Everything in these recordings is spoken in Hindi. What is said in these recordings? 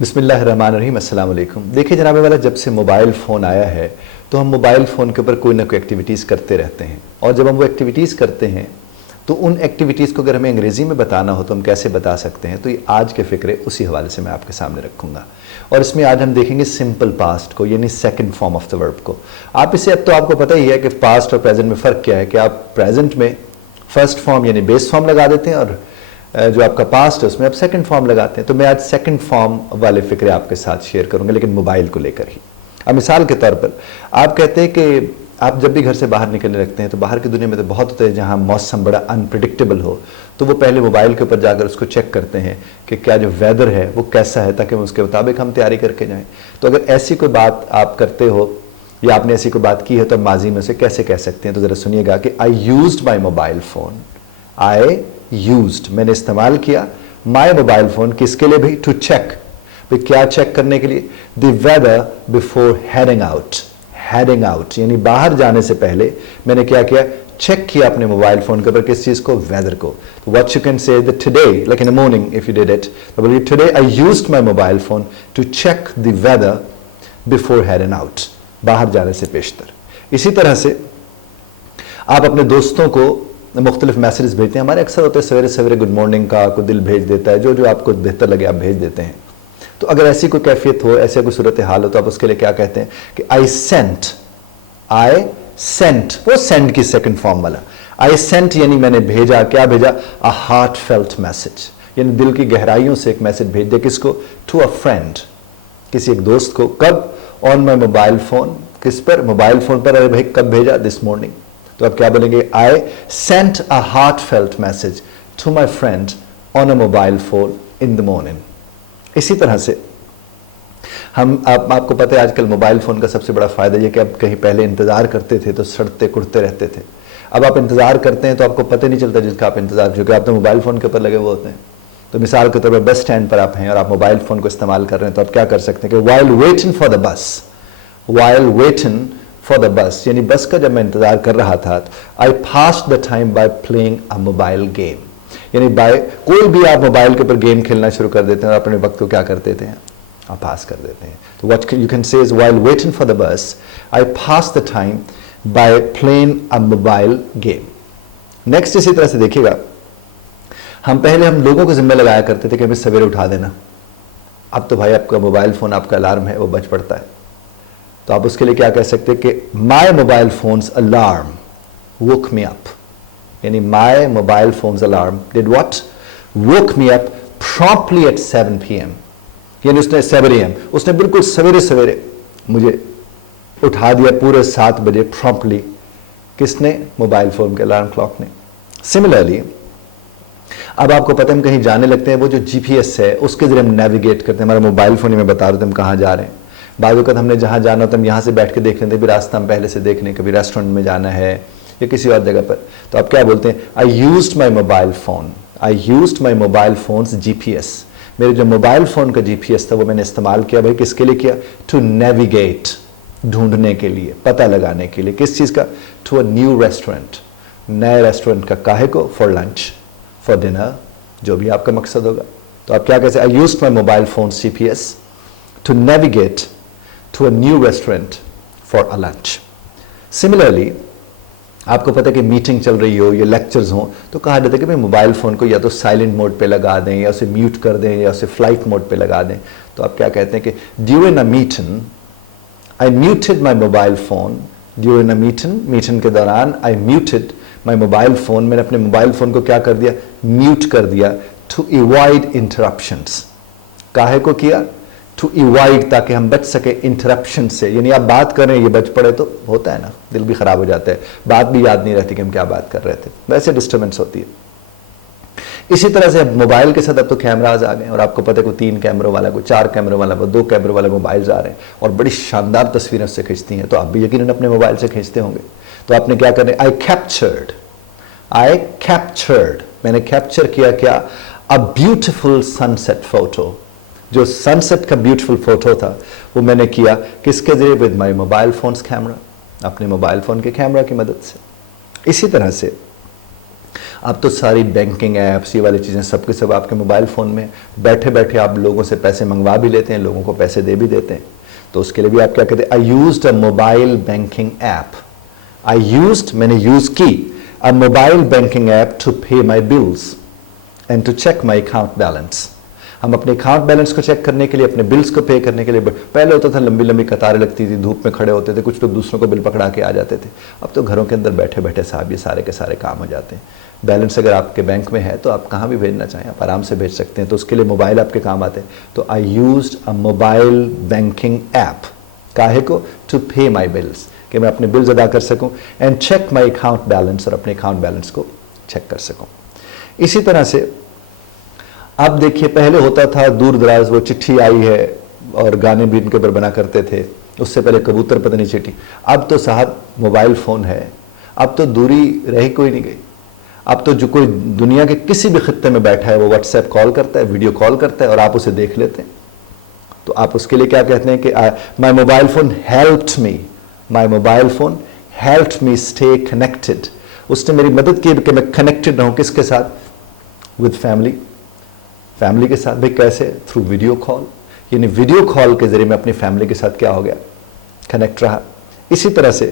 बिस्मिल्लाहिर्रहमानिर्रहीम, अस्सलाम वालेकुम। देखिए जनाब वाला, जब से मोबाइल फ़ोन आया है तो हम मोबाइल फ़ोन के ऊपर कोई ना कोई एक्टिविटीज़ करते रहते हैं, और जब हम वो एक्टिविटीज़ करते हैं तो उन एक्टिविटीज़ को अगर हमें अंग्रेज़ी में बताना हो तो हम कैसे बता सकते हैं। तो ये आज के फ़िक्रे उसी हवाले से मैं आपके सामने रखूँगा, और इसमें आज हम देखेंगे सिंपल पास्ट को, यानी second form of the verb को। आप इसे, अब तो आपको पता ही है कि पास्ट और प्रेजेंट में फ़र्क क्या है, कि आप प्रेजेंट में फर्स्ट फॉर्म यानी बेस फॉर्म लगा देते हैं, और जो आपका पास्ट है उसमें आप सेकंड फॉर्म लगाते हैं। तो मैं आज सेकंड फॉर्म वाले फ़िक्रे आपके साथ शेयर करूंगा, लेकिन मोबाइल को लेकर ही। अब मिसाल के तौर पर आप कहते हैं कि आप जब भी घर से बाहर निकलने लगते हैं तो बाहर की दुनिया में तो बहुत होता है जहाँ मौसम बड़ा अनप्रिडिक्टेबल हो, तो वो पहले मोबाइल के ऊपर जाकर उसको चेक करते हैं कि क्या जो वेदर है वो कैसा है, ताकि उसके मुताबिक हम तैयारी करके जाएँ। तो अगर ऐसी कोई बात आप करते हो या आपने ऐसी कोई बात की है तो माजी में से कैसे कह सकते हैं, तो ज़रा सुनिएगा कि आई used my mobile phone. I used, मैंने इस्तेमाल किया माई मोबाइल फ़ोन, किसके लिए भाई? टू चेक, भाई क्या चेक करने के लिए? The weather before heading out. Heading out यानी बाहर जाने से पहले मैंने क्या किया? चेक किया अपने मोबाइल फ़ोन के ऊपर, किस चीज़ को? वेदर को। तो what you can say that today, like in the morning if you did it, तो बोलिए today I used my mobile phone to check the weather before heading out, बाहर जाने से पेशतर। इसी तरह से आप अपने दोस्तों को मुख्तलिफ मैसेज भेजते हैं। हमारे अक्सर होते हैं सवेरे सवेरे गुड मॉर्निंग का, कोई दिल भेज देता है, जो जो आपको बेहतर लगे आप भेज देते हैं। तो अगर ऐसी कोई कैफियत हो, ऐसे कोई सूरत हाल हो, तो आप उसके लिए क्या कहते हैं कि आई सेंट। आई सेंट, वो सेंड की सेकंड फॉर्म वाला। आई सेंट यानी मैंने भेजा, क्या भेजा? अ हार्ट फेल्ट मैसेज, यानी दिल की गहराइयों से एक मैसेज भेज दिया। किसको? टू अ फ्रेंड, किसी एक दोस्त को। कब? ऑन माई मोबाइल फोन, किस पर? मोबाइल फोन पर। अरे भाई कब भेजा? This morning. तो आप क्या बोलेंगे? I sent a heartfelt message to my friend on a mobile phone in the morning. इसी तरह से आपको पता है आजकल मोबाइल फ़ोन का सबसे बड़ा फ़ायदा यह कि आप कहीं पहले इंतज़ार करते थे तो सड़ते कुड़ते रहते थे। अब आप इंतज़ार करते हैं तो आपको पता नहीं चलता जिसका आप इंतज़ार, क्योंकि आप तो मोबाइल फ़ोन के ऊपर लगे हुए होते हैं। तो मिसाल के तौर पर बस स्टैंड पर आप हैं और आप मोबाइल फ़ोन को इस्तेमाल कर रहे हैं, तो आप क्या कर सकते हैं कि while waiting for the bus, while waiting for the bus, यानी बस का जब मैं इंतज़ार कर रहा था, I passed the time by playing a mobile game, यानी बाय कोई भी आप मोबाइल के ऊपर गेम खेलना शुरू कर देते हैं और अपने वक्त को क्या कर देते हैं? आप पास कर देते हैं। तो व्हाट यू कैन से is while waiting for the bus I pass the time by playing a mobile game. Next इसी तरह से देखिएगा, हम लोगों को जिम्मे लगाया करते थे कि हमें सवेरे उठा देना। अब तो भाई आपका मोबाइल फ़ोन, आपका अलार्म है, वो बज पड़ता है। तो आप उसके लिए क्या कह सकते हैं कि my mobile phone's alarm woke me up, यानी my mobile phone's alarm did what? Woke me up promptly at 7 PM, यानी उसने 7 AM, उसने बिल्कुल सवेरे सवेरे मुझे उठा दिया पूरे 7 बजे प्रॉम्प्टली। किसने? मोबाइल फोन के अलार्म क्लॉक ने। सिमिलरली अब आपको पता है हम कहीं जाने लगते हैं, वो जो GPS है उसके जरिए हम नेविगेट करते हैं। हमारा मोबाइल फोन ही में बता रहे थे हम कहाँ जा रहे हैं। बाद वक्त हमने जहाँ जाना होता है हम यहाँ से बैठ के देख लेते हैं, भी रास्ता हम पहले से देख लें, कभी रेस्टोरेंट में जाना है या किसी और जगह पर। तो आप क्या बोलते हैं? I used my mobile phone, I used my mobile phones GPS, मेरे जो मोबाइल फ़ोन का GPS था वो मैंने इस्तेमाल किया। भाई किसके लिए किया? टू नेविगेट, ढूंढने के लिए, पता लगाने के लिए। किस चीज़ का? टू अ न्यू रेस्टोरेंट, नए रेस्टोरेंट का। काहे को? फॉर लंच, फॉर डिनर, जो भी आपका मकसद होगा। तो आप क्या कहते हैं? I used my mobile phone GPS to navigate to a new restaurant for a lunch. Similarly आपको पता है कि मीटिंग चल रही हो या लेक्चर्स हो तो कहा जाता है कि भाई मोबाइल फ़ोन को या तो साइलेंट मोड पे लगा दें, या उसे म्यूट कर दें, या उसे फ्लाइट मोड पे लगा दें। तो आप क्या कहते हैं कि during a meeting I muted my mobile phone, during a meeting के दौरान आई म्यूटेड माई मोबाइल फ़ोन, मैंने अपने मोबाइल फ़ोन को क्या कर दिया? म्यूट कर दिया। टू अवॉइड इंटरप्शंस, काहे को किया? टू अवॉइड, ताकि हम बच सके इंटरप्शन से। यानी आप बात कर रहे हैं, ये बच पड़े तो होता है ना, दिल भी खराब हो जाता है, बात भी याद नहीं रहती कि हम क्या बात कर रहे थे, वैसे डिस्टर्बेंस होती है। इसी तरह से अब मोबाइल के साथ अब तो कैमराज आ गए, और आपको पता है कोई 3 कैमरों वाला, कोई 4 कैमरों वाला, कोई 2 कैमरों वाले मोबाइल्स आ रहे हैं और बड़ी शानदार तस्वीरें उससे खींचती हैं। तो आप भी यकीनन अपने मोबाइल से खींचते होंगे। तो आपने क्या करना है? आई कैप्चर्ड, मैंने कैप्चर किया क्या? अ ब्यूटिफुल सनसेट फोटो, जो सनसेट का ब्यूटीफुल फोटो था वो मैंने किया किसके जरिए? With my mobile phones camera, अपने मोबाइल फोन के कैमरा की मदद से। इसी तरह से अब तो सारी बैंकिंग ऐप्स ये वाली चीज़ें सबके सब आपके मोबाइल फ़ोन में बैठे बैठे आप लोगों से पैसे मंगवा भी लेते हैं, लोगों को पैसे दे भी देते हैं। तो उसके लिए भी आप क्या कहते हैं, I used a mobile banking app, I used, मैंने यूज़ की a mobile banking app to pay my bills and to check my account balance. हम अपने अकाउंट बैलेंस को चेक करने के लिए, अपने बिल्स को पे करने के लिए, पहले होता था लंबी लंबी कतारें लगती थी, धूप में खड़े होते थे, कुछ लोग दूसरों को बिल पकड़ा के आ जाते थे। अब तो घरों के अंदर बैठे बैठे साहब ये सारे के सारे काम हो जाते हैं। बैलेंस अगर आपके बैंक में है तो आप कहाँ भी भेजना चाहें आप आराम से भेज सकते हैं, तो उसके लिए मोबाइल आपके काम आते हैं। तो आई used a mobile banking app, काहे को, टू पे माई बिल्स, कि मैं अपने बिल्स अदा कर सकूं, and check my account balance, और अपने अकाउंट बैलेंस को चेक कर सकूं। इसी तरह से अब देखिए, पहले होता था दूर दराज वो चिट्ठी आई है और गाने भी इनके ऊपर बना करते थे, उससे पहले कबूतर पता नहीं चिट्ठी। अब तो साहब मोबाइल फ़ोन है, अब तो दूरी रही कोई नहीं गई। अब तो जो कोई दुनिया के किसी भी खित्ते में बैठा है वो व्हाट्सएप कॉल करता है, वीडियो कॉल करता है और आप उसे देख लेते हैं। तो आप उसके लिए क्या कहते हैं कि my mobile phone helped me, my mobile phone helped me stay connected. उसने मेरी मदद की कि मैं कनेक्टेड रहूं, किसके साथ, विद फैमिली, फैमिली के साथ। भाई कैसे, थ्रू वीडियो कॉल, यानी वीडियो कॉल के जरिए मैं अपनी फैमिली के साथ क्या हो गया, कनेक्ट रहा। इसी तरह से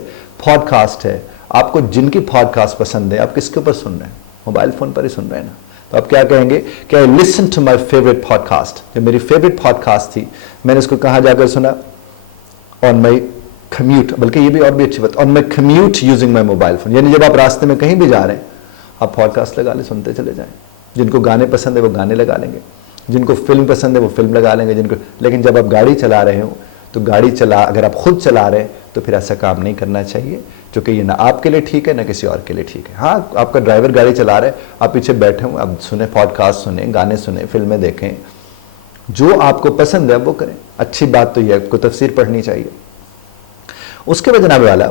पॉडकास्ट है, आपको जिनकी पॉडकास्ट पसंद है आप किसके ऊपर सुन रहे हैं, मोबाइल फोन पर ही सुन रहे हैं ना। तो आप क्या कहेंगे कि I listen to my favourite podcast, जो मेरी फेवरेट पॉडकास्ट थी मैंने उसको कहाँ जाकर सुना, ऑन माई कम्यूट, बल्कि ये भी और भी अच्छी बात, on my commute using my mobile phone. यानी जब आप रास्ते में कहीं भी जा रहे हैं आप पॉडकास्ट लगा लें, सुनते चले जाएं। जिनको गाने पसंद है वो गाने लगा लेंगे, जिनको फिल्म पसंद है वो फिल्म लगा लेंगे, जिनको, लेकिन जब आप गाड़ी चला रहे हो तो गाड़ी चला, अगर आप खुद चला रहे हैं तो फिर ऐसा काम नहीं करना चाहिए, क्योंकि ये ना आपके लिए ठीक है ना किसी और के लिए ठीक है। हाँ, आपका ड्राइवर गाड़ी चला रहे, आप पीछे बैठे हो, आप सुने पॉडकास्ट, सुने गाने, सुने फिल्में देखें, जो आपको पसंद है वो करें। अच्छी बात तो यह आपको तफसीर पढ़नी चाहिए। उसके बाद जनाब वाला,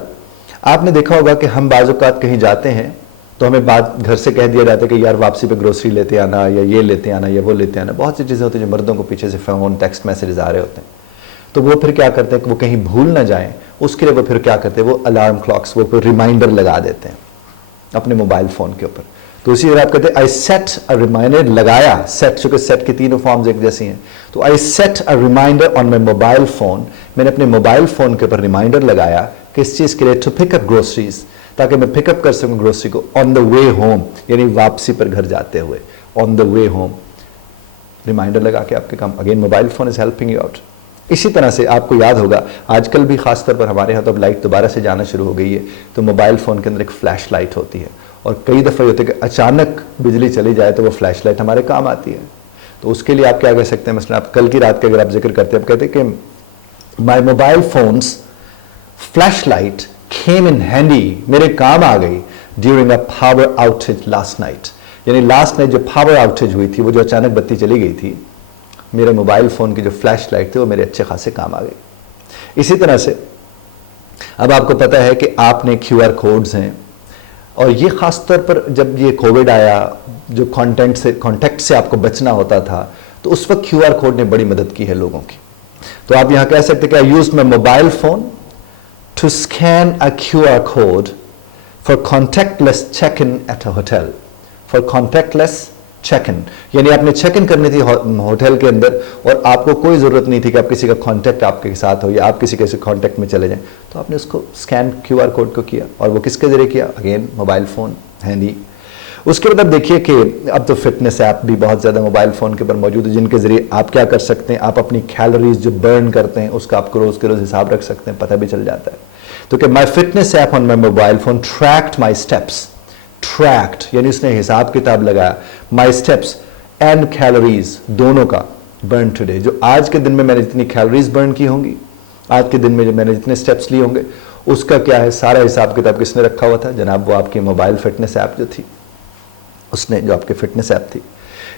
आपने देखा होगा कि हम बाज़ औक़ात कहीं जाते हैं तो हमें बात घर से कह दिया जाता है कि यार वापसी पे ग्रोसरी लेते आना, या ये लेते आना, या वो लेते आना। बहुत सी चीज़ें होती हैं जो मर्दों को पीछे से फ़ोन, टेक्स्ट मैसेज आ रहे होते हैं, तो वो फिर क्या करते हैं कि वो कहीं भूल ना जाएं, उसके लिए वो फिर क्या करते हैं, वो अलार्म क्लॉक्स, वो फिर रिमाइंडर लगा देते हैं अपने मोबाइल फ़ोन के ऊपर। तो उसी तरह आप कहते हैं आई सेट अ रिमाइंडर, लगाया, सेट, चूँकि सेट की तीनों फॉर्म्स एक जैसी हैं, तो I set a reminder on my mobile phone, मैंने अपने मोबाइल फ़ोन के ऊपर रिमाइंडर लगाया किस चीज़ के लिए, टू पिक अप ग्रोसरीज, ताकि मैं पिकअप कर सकूं ग्रोसरी को ऑन द वे होम, यानी वापसी पर घर जाते हुए, on the way home reminder लगा के आपके काम। Again mobile phone is helping you out. इसी तरह से आपको याद होगा आजकल भी खासतौर पर हमारे यहाँ तो अब लाइट दोबारा से जाना शुरू हो गई है, तो मोबाइल फ़ोन के अंदर एक फ्लैश लाइट होती है, और कई दफ़ा होते हैं कि अचानक बिजली चली जाए तो वो फ्लैश लाइट हमारे काम आती है। तो उसके लिए आप क्या कह सकते हैं, मसलन आप कल की रात का अगर आप जिक्र करते हैं, आप कहते हैं कि my mobile phones flash light came in handy, मेरे काम आ गई during a power outage last night। यानी लास्ट नाइट जो पावर आउटेज हुई थी, वो जो अचानक बत्ती चली गई थी, मेरे मोबाइल फ़ोन की जो फ्लैश लाइट थी वो मेरे अच्छे खासे काम आ गई। इसी तरह से अब आपको पता है कि आपने QR कोड्स हैं, और ये ख़ास तौर पर जब ये कोविड आया, जो कॉन्टैक्ट से आपको बचना होता था, तो उस वक्त QR कोड ने बड़ी मदद की है लोगों की। तो आप यहाँ कह सकते हैं कि आई used my mobile phone to scan a QR code for contactless check-in at a hotel, for contactless check-in, यानी आपने चेक इन करनी थी होटल के अंदर, और आपको कोई ज़रूरत नहीं थी कि आप किसी का कांटेक्ट आपके साथ हो या आप किसी के कांटेक्ट में चले जाएं, तो आपने उसको स्कैन QR कोड को किया, और वो किसके ज़रिए किया, अगेन मोबाइल फ़ोन हैंडी। उसके बाद अब देखिए कि अब तो फिटनेस ऐप भी बहुत ज़्यादा मोबाइल फ़ोन के ऊपर मौजूद है, जिनके ज़रिए आप क्या कर सकते हैं, आप अपनी कैलोरीज जो बर्न करते हैं उसका आपको रोज़ के रोज़ हिसाब रख सकते हैं, पता भी चल जाता है। तो कि my fitness app on my mobile phone tracked my steps, tracked यानी उसने हिसाब किताब लगाया, माई स्टेप्स एंड कैलोरीज दोनों का बर्न टुडे, जो आज के दिन में मैंने जितनी कैलोरीज बर्न की होंगी, आज के दिन में जो मैंने जितने स्टेप्स लिए होंगे, उसका क्या है सारा हिसाब किताब किसने रखा हुआ था, जनाब वो आपकी मोबाइल फिटनेस ऐप जो थी उसने, जो आपकी फिटनेस ऐप थी।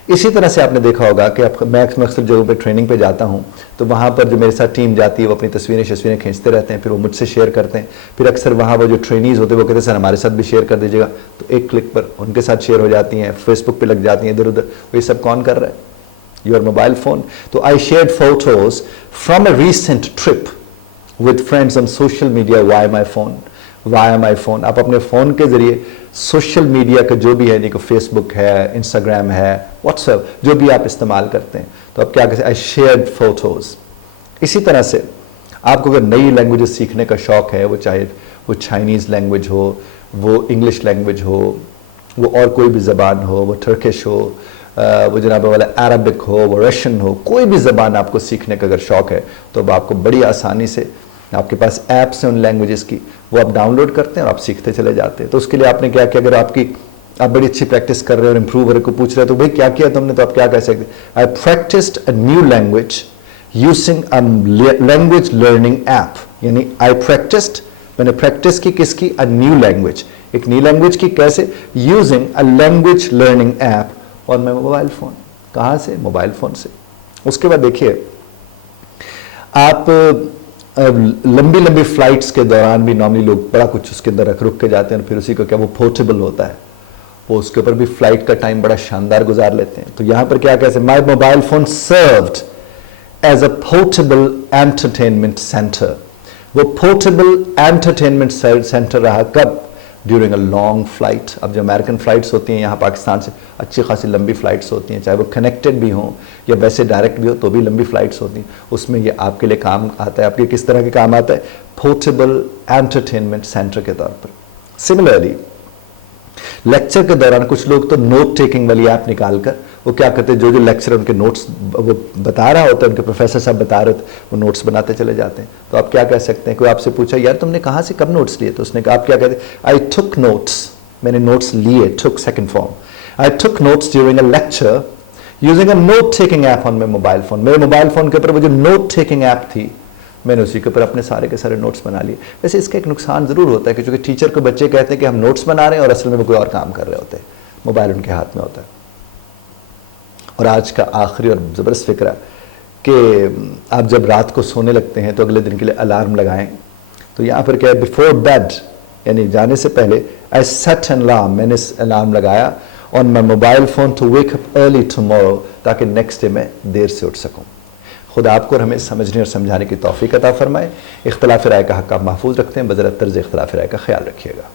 इसी तरह से आपने देखा होगा कि मैं अक्सर जगहों पे ट्रेनिंग पे जाता हूँ, तो वहाँ पर जो मेरे साथ टीम जाती है वो अपनी तस्वीरें खींचते रहते हैं, फिर वो मुझसे शेयर करते हैं, फिर अक्सर वहाँ वो जो ट्रेनीज़ होते हैं वो कहते हैं सर हमारे साथ भी शेयर कर दीजिएगा, तो एक क्लिक पर उनके साथ शेयर हो जाती हैं, फेसबुक पे लग जाती हैं इधर उधर। ये सब कौन कर रहा है, योर मोबाइल फ़ोन। तो I shared photos from a recent trip with friends on social media via my phone, via my phone. आप अपने फ़ोन के ज़रिए सोशल मीडिया का जो भी है, यानी कि फेसबुक है, इंस्टाग्राम है, व्हाट्सएप, जो भी आप इस्तेमाल करते हैं, तो आप क्या कहते हैं, आई शेयर्ड फोटोज़। इसी तरह से आपको अगर नई लैंग्वेजेस सीखने का शौक़ है, वो चाहे वो चाइनीज़ लैंग्वेज हो, वो इंग्लिश लैंग्वेज हो, वो और कोई भी ज़बान हो, वो टर्किश हो, वो जनाब वाला अरबिक हो, वो रशियन हो, कोई भी ज़बान आपको सीखने का अगर शौक़ है, तो अब आपको बड़ी आसानी से, आपके पास ऐप्स हैं उन लैंग्वेजेस की, वो आप डाउनलोड करते हैं और आप सीखते चले जाते हैं। तो उसके लिए आपने क्या किया, अगर आप बड़ी अच्छी प्रैक्टिस कर रहे हो और इम्प्रूवर को पूछ रहे हो तो भाई क्या किया तुमने, तो आप क्या कह सकते, I practised a new language using a language learning app. यानी आई प्रैक्टिस्ड, मैंने प्रैक्टिस की किसकी, अ न्यू लैंग्वेज, एक नई लैंग्वेज की, कैसे, using a language learning app और मैं मोबाइल फ़ोन। कहाँ से, मोबाइल फ़ोन से। उसके बाद देखिए, आप लंबी लंबी फ्लाइट्स के दौरान भी नॉर्मली लोग बड़ा कुछ उसके अंदर रुक के जाते हैं और फिर उसी को क्या, वो पोर्टेबल होता है, वो उसके ऊपर भी फ्लाइट का टाइम बड़ा शानदार गुजार लेते हैं। तो यहां पर क्या कहते हैं, my mobile phone served as a portable entertainment centre. वो पोर्टेबल एंटरटेनमेंट सेंटर रहा कब, ड्यूरिंग अ लॉन्ग फ्लाइट। अब जो अमेरिकन फ़्लाइट्स होती हैं यहाँ पाकिस्तान से, अच्छी खासी लंबी फ़्लाइट्स होती हैं, चाहे वो कनेक्टेड भी हों या वैसे डायरेक्ट भी हो, तो भी लंबी फ़्लाइट्स होती हैं। उसमें ये आपके लिए काम आता है। आपके किस तरह के काम आता है, पोर्टेबल एंटरटेनमेंट सेंटर के तौर पर। सिमिलरली लेक्चर के दौरान कुछ लोग तो नोट टेकिंग वाली ऐप निकाल कर वो क्या करते हैं, जो जो लेक्चर उनके नोट्स वो बता रहा होता है, उनके प्रोफेसर साहब बता रहे होते, वो नोट्स बनाते चले जाते हैं। तो आप क्या कह सकते हैं, कोई आपसे पूछा यार तुमने कहाँ से कब नोट्स लिए, तो उसने कहा, आप क्या कहते हैं, आई टुक नोट्स, मैंने नोट्स लिए, took second form, I took notes during a lecture using a note taking app on my mobile phone. मेरे मोबाइल फोन के ऊपर वो जो नोट टेकिंग ऐप थी, मैंने उसी के ऊपर अपने सारे के सारे नोट्स बना लिए। वैसे इसका एक नुकसान ज़रूर होता है कि चूँकि टीचर को बच्चे कहते हैं कि हम नोट्स बना रहे हैं और असल में वो कोई और काम कर रहे होते हैं, मोबाइल उनके हाथ में होता है। और आज का आखिरी और ज़बरदस्त फिक्रा कि आप जब रात को सोने लगते हैं तो अगले दिन के लिए अलार्म लगाएं। तो यहाँ पर क्या है, बिफोर बेड, यानी जाने से पहले, आई सेट एन अलार्म, मैंने अलार्म लगाया on my mobile phone to wake up early tomorrow, ताकि नेक्स्ट डे मैं देर से उठ सकूँ। खुदा आपको और हमें समझने और समझाने की तौफीक अता फरमाए। इख्तिलाफ राय का हक़ आप महफूज रखते हैं, बज़रत तर्ज़ इख्तिलाफ राय का ख्याल रखिएगा।